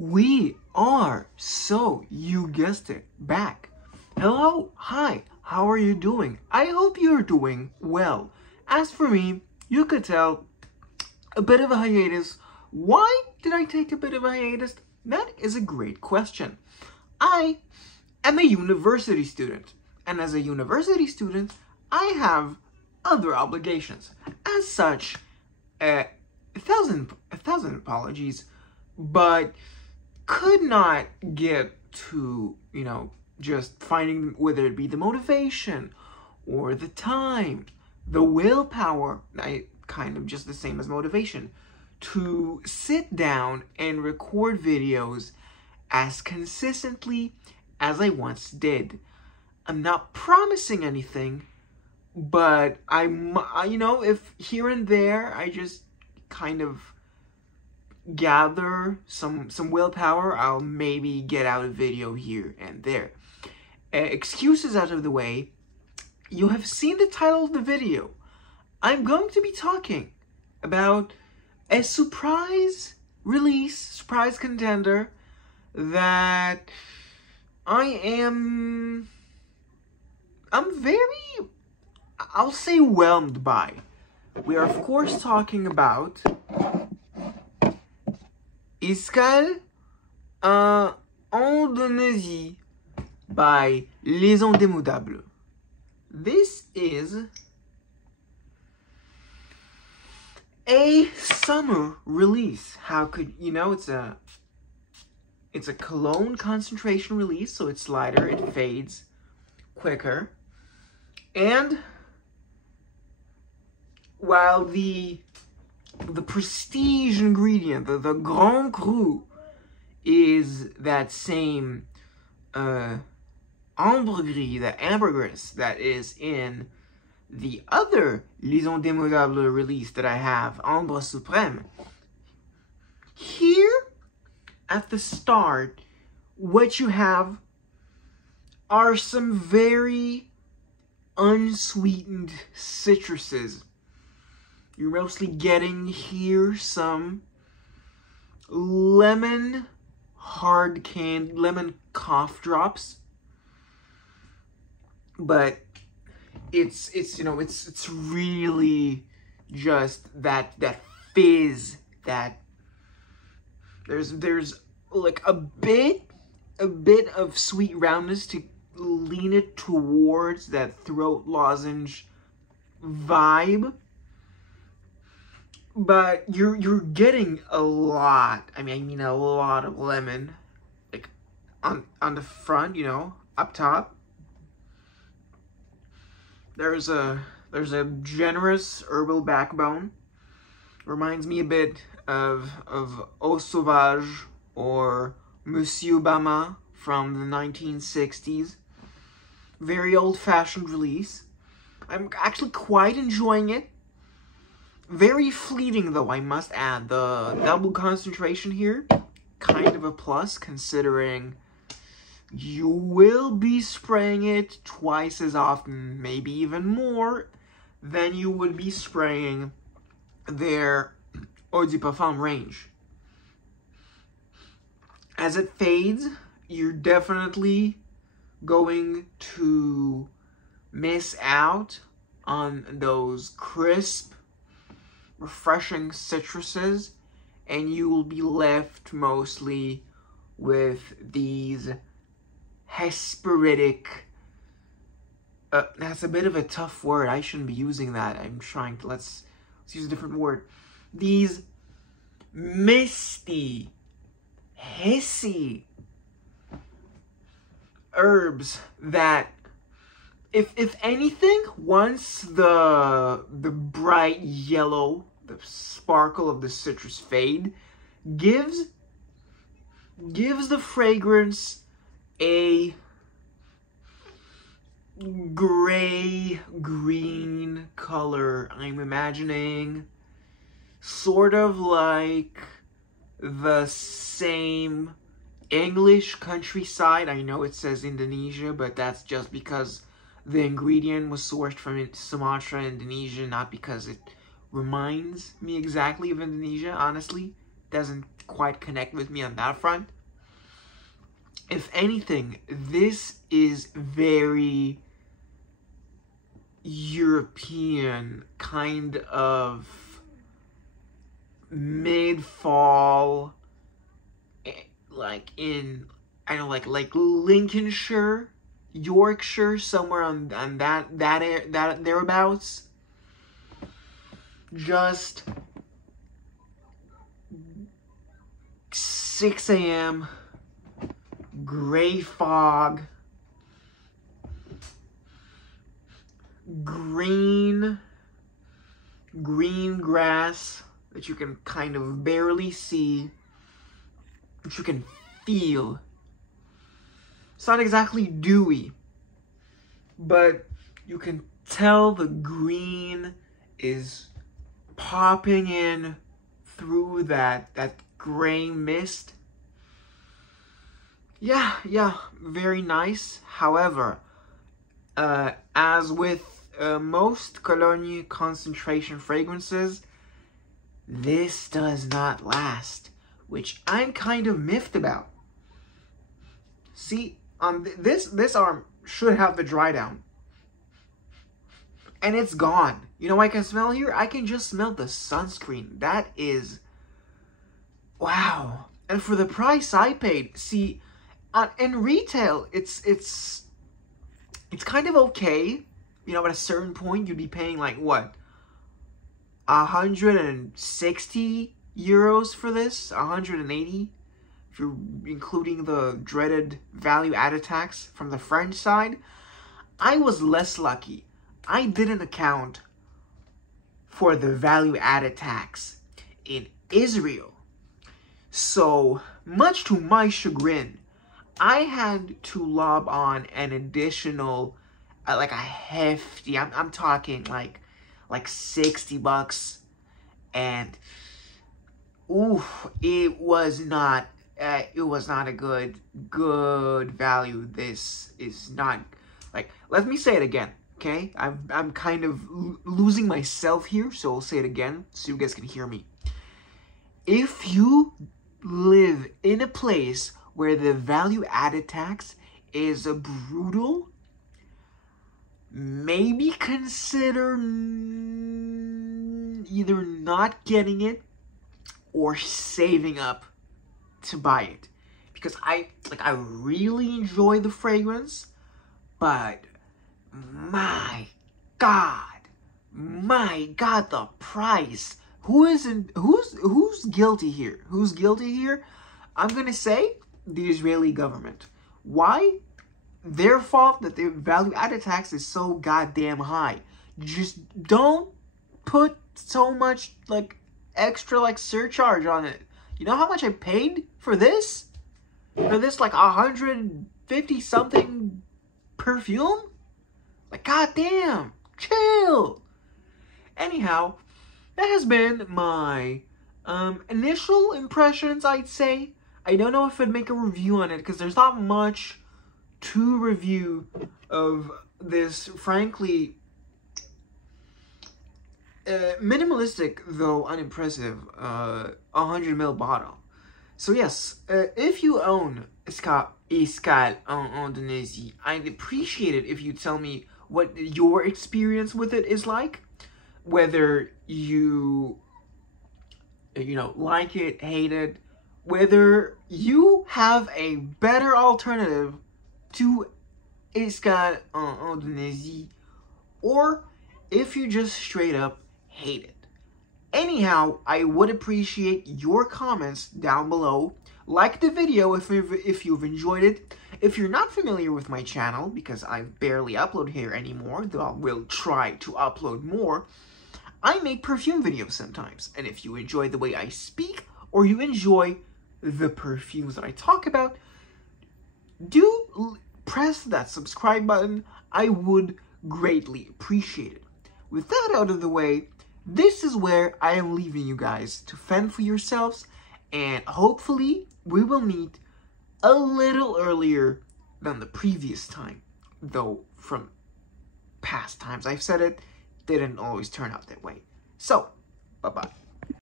We are, so you guessed it, back. Hello, hi, how are you doing? I hope you're doing well. As for me, you could tell, a bit of a hiatus. Why did I take a bit of a hiatus? That is a great question. I am a university student, and as a university student, I have other obligations. As such, a thousand apologies, but could not get to, just finding whether it be the motivation or the time, the willpower, kind of just the same as motivation, to sit down and record videos as consistently as I once did. I'm not promising anything, but if here and there I just kind of gather some willpower, I'll maybe get out a video here and there. Excuses out of the way, you have seen the title of the video. I'm going to be talking about a surprise release, surprise contender that I'm very, I'll say, whelmed by. We are of course talking about Escale, Indonesie by Les Indémodables. This is a summer release. How could it's a cologne concentration release, so it's lighter, it fades quicker. And while the prestige ingredient, the Grand Cru, is that same ambergris, the ambergris that is in the other Les Indémodables release that I have, Ambre Suprême. Here, at the start, what you have are some very unsweetened citruses. You're mostly getting here some lemon lemon cough drops, but it's really just that fizz, that there's like a bit of sweet roundness to lean it towards that throat lozenge vibe. But you're getting a lot. I mean a lot of lemon, like on the front, up top. There's a generous herbal backbone. Reminds me a bit of Eau Sauvage or Monsieur Bama from the 1960s. Very old-fashioned release. I'm actually quite enjoying it. Very fleeting, though, I must add. The double concentration here, kind of a plus, considering you will be spraying it twice as often, maybe even more, than you would be spraying their Eau de Parfum range. As it fades, you're definitely going to miss out on those crisp, refreshing citruses, and you will be left mostly with these hesperidic, that's a bit of a tough word, I shouldn't be using that, I'm trying to, let's use a different word. These misty, hissy herbs that, if anything, once the bright yellow, the sparkle of the citrus fade, gives the fragrance a gray-green color. I'm imagining sort of like the same English countryside. I know it says Indonesia, but that's just because the ingredient was sourced from Sumatra, Indonesia, not because it reminds me exactly of Indonesia. Honestly, doesn't quite connect with me on that front. If anything, this is very European, kind of mid-fall, like in, I don't know, like Lincolnshire, Yorkshire, somewhere on that thereabouts. Just 6 a.m. gray fog, green grass that you can kind of barely see, but you can feel. It's not exactly dewy, but you can tell the green is popping in through that gray mist. Yeah, very nice. However, as with most Cologne concentration fragrances, this does not last, which I'm kind of miffed about. See, this arm should have the dry down, and it's gone. You know what I can smell here? I can just smell the sunscreen. That is, wow. And for the price I paid, see, in retail, it's kind of okay. You know, at a certain point, you'd be paying like what, 160 euros for this, 180, if you're including the dreaded value-added tax from the French side. I was less lucky. I didn't account for the value-added tax in Israel. So, much to my chagrin, I had to lob on an additional, like a hefty, I'm talking like $60, and ooh, it was not a good value. This is not, like, let me say it again, okay? I'm kind of losing myself here, so I'll say it again so you guys can hear me. If you live in a place where the value-added tax is brutal, maybe consider either not getting it or saving up to buy it. Because I really enjoy the fragrance, but my God, the price. Who's guilty here? Who's guilty here? I'm gonna say the Israeli government. Why? Their fault that the value-added tax is so goddamn high. Just don't put so much like extra like surcharge on it. You know how much I paid for this? For this like 150 something perfume? Like goddamn, chill. Anyhow, that has been my initial impressions, I'd say. I don't know if I'd make a review on it because there's not much to review of this, frankly, minimalistic though unimpressive 100ml bottle. So yes, if you own Escale in Indonesia, I'd appreciate it if you tell me what your experience with it is like. Whether you know, like it, hate it, whether you have a better alternative to Escale in Indonesia, or if you just straight up hate it. Anyhow, I would appreciate your comments down below. Like the video if you've enjoyed it. If you're not familiar with my channel, because I barely upload here anymore, though I will try to upload more, I make perfume videos sometimes. And if you enjoy the way I speak, or you enjoy the perfumes that I talk about, do press that subscribe button. I would greatly appreciate it. With that out of the way, this is where I am leaving you guys to fend for yourselves, and hopefully we will meet a little earlier than the previous time. Though from past times I've said it, didn't always turn out that way. So, bye-bye.